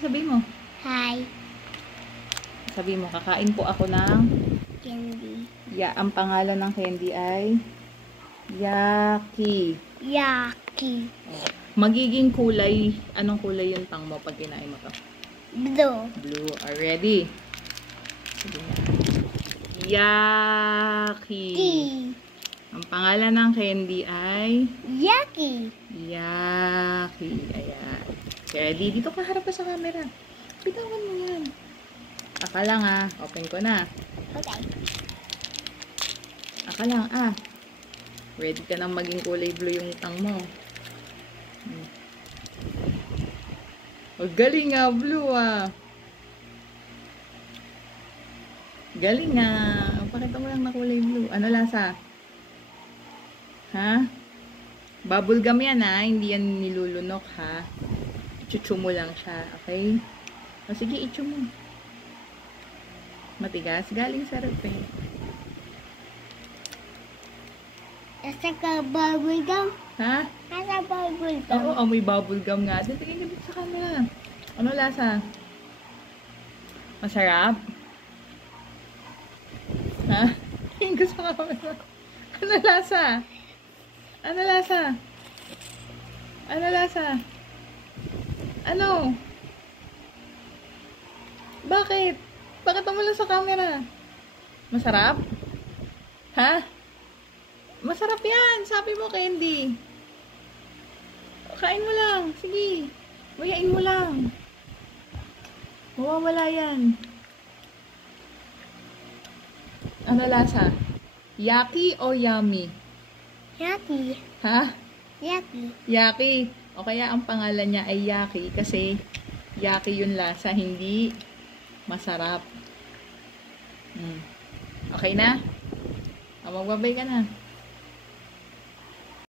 Sabi mo. Hi. Sabi mo, kakain po ako ng... Candy. Ang pangalan ng candy ay... Yaki. Yaki. Magiging kulay, anong kulay yung tang mo pag kinain mo to? Blue. Blue. Ready? Sige nga. Yaki. Tea. Ang pangalan ng candy ay... Yaki. Yaki. Ayan. Ready? Dito ka, harap ka sa camera. Bitawan mo yan. Aka lang Open ko na. Okay. Aka lang Ready ka nang maging kulay blue yung tang mo. Galing blue Galing Pakita mo lang na kulay blue. Ano lasa? Ha? Bubble gum yan hindi yan nilulunok Chuchu mo lang siya, okay? O sige, ichu mo. Matigas? Galing sa rep Nasa ka bubble gum? Ha? Nasa bubble gum? Oo, amoy bubble gum nga. Tingin ka dito sa camera. Ano lasa? Masarap? Ha? Tingin ka sa camera. Ano lasa? Ano lasa? Ano lasa? Ano? Bakit? Bakit mo lang sa camera? Masarap? Ha? Masarap yan. Sabi mo, candy. Kain mo lang. Sige. Mayain mo lang. Mawawala yan. Ano lasa? Yaki o yummy? Yaki. Ha? Yaki. Yaki. O kaya ang pangalan niya ay Yaki kasi Yaki yung lasa, hindi masarap. Okay na? Magbabay ka na.